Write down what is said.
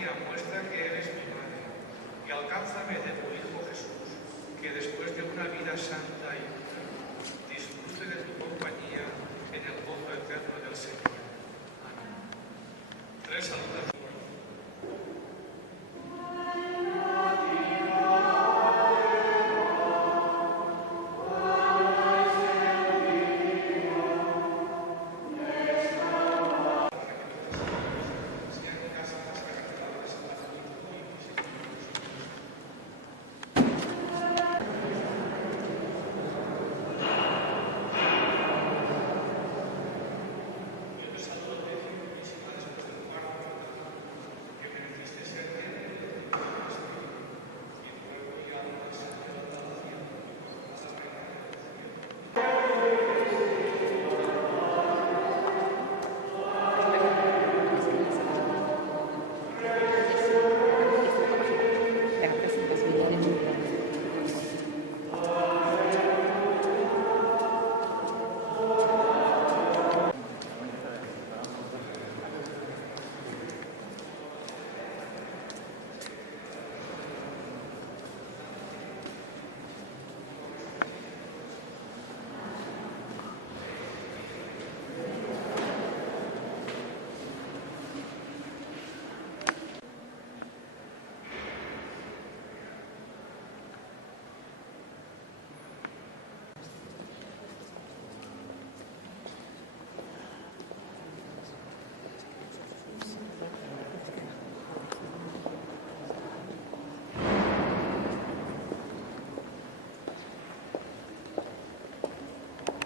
María, muestra que eres mi madre, y alcánzame de tu Hijo Jesús, que después de una vida santa y pura, disfrute de tu compañía en el gozo eterno del Señor. Amén. Tres saludos.